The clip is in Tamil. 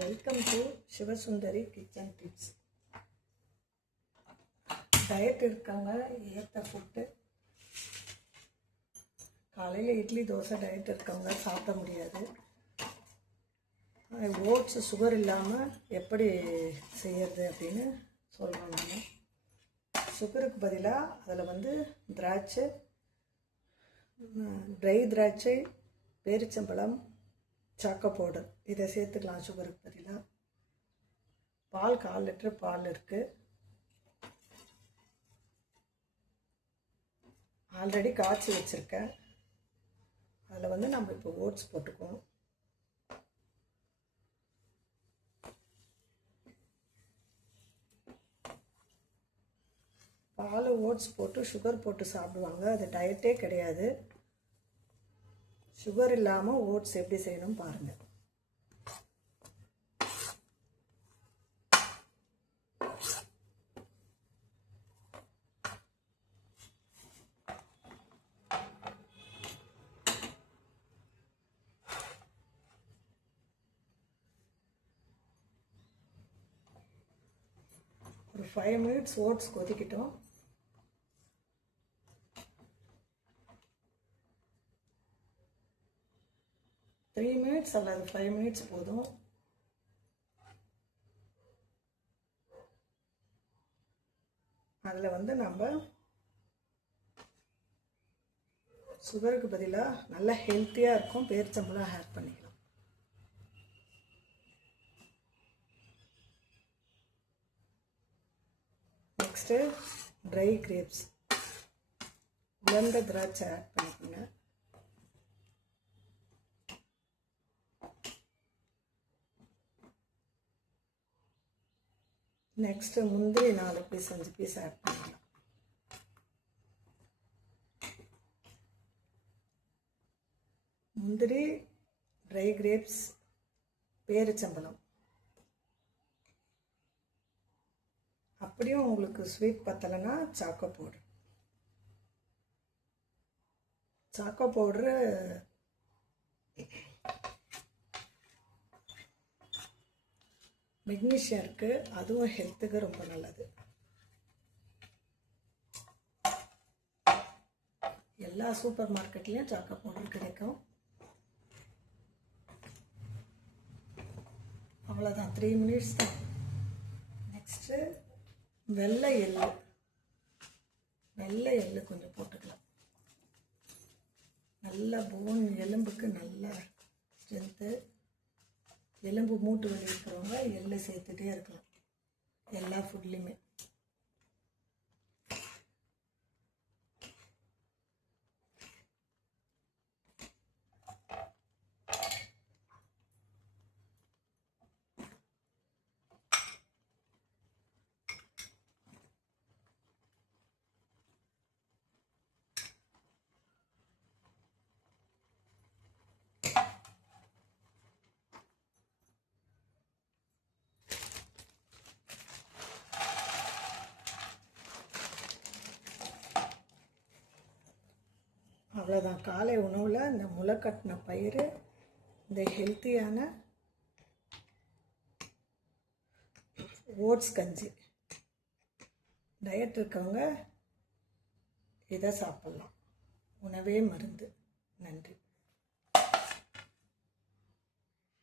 Welcome to Sivasundari kitchen tips. Diet இருக்காங்க, ஏற்ற ஃபுட்டு. காலையில் இட்லி தோசை டயட் இருக்கவங்க சாப்பிட முடியாது. ஓட்ஸ் சுகர் இல்லாமல் எப்படி செய்யறது அப்படின்னு சொல்கிறோம். நம்ம சுகருக்கு பதிலாக அதில் திராட்சை, ட்ரை திராட்சை, பேரிச்சம்பழம், சாக்கோ பவுடர் இதை சேர்த்துக்கலாம். சுகருக்கு பதிலாக பால் 1/4 லிட்டர் பால் இருக்குது. ஆல்ரெடி காய்ச்சி வச்சுருக்கேன். அதில் நம்ம இப்போ ஓட்ஸ் போட்டுக்குவோம். பால் ஓட்ஸ் போட்டு சுகர் போட்டு சாப்பிடுவாங்க. அது டயட்டே கிடையாது. சுகர் இல்லாமல் ஓட்ஸ் எப்படி செய்யணும் பாருங்கள். ஒரு 5 மினிட்ஸ் ஓட்ஸ் கொதிக்கிட்டோம். த்ரீ மினிட்ஸ் அல்லது 5 மினிட்ஸ் போதும். அதில் நம்ம சுகருக்கு பதிலாக நல்லா ஹெல்த்தியாக இருக்கும் பேரிச்சம்பழம் ஆட் பண்ணிக்கலாம். நெக்ஸ்ட்டு ட்ரை கிரேப்ஸ், உலர்ந்த திராட்சை ஆட் பண்ணிக்கோங்க. நெக்ஸ்ட்டு முந்திரி 4 பீஸ் 5 பீஸ் ஆட் பண்ணிக்கலாம். முந்திரி, ட்ரை கிரேப்ஸ், பேரிச்சம்பழம். அப்படியும் உங்களுக்கு ஸ்வீட் பத்தலைன்னா choco powder. Choco powder magnesium இருக்குது, அதுவும் ஹெல்த்துக்கு ரொம்ப நல்லது. எல்லா சூப்பர் மார்க்கெட்லேயும் சாக்கோ பவுடர் கிடைக்கும். அவ்வளோதான், 3 மினிட்ஸ் தான். நெக்ஸ்ட்டு வெள்ளை எள்ளு கொஞ்சம் போட்டுக்கலாம். நல்ல போன் எலும்புக்கு நல்ல ஸ்ட்ரென்த்து. எலும்பு மூட்டு வலி இருக்கிறவங்க எள்ளு சேர்த்துட்டே இருக்கலாம் எல்லா ஃபுட்லேயுமே. அவ்வளோதான். காலை உணவில் இந்த முளைக்கட்டின பயிறு, இந்த ஹெல்த்தியான ஓட்ஸ் கஞ்சி. டயட் இருக்கவங்க இதை சாப்பிட்லாம். உணவே மருந்து. நன்றி.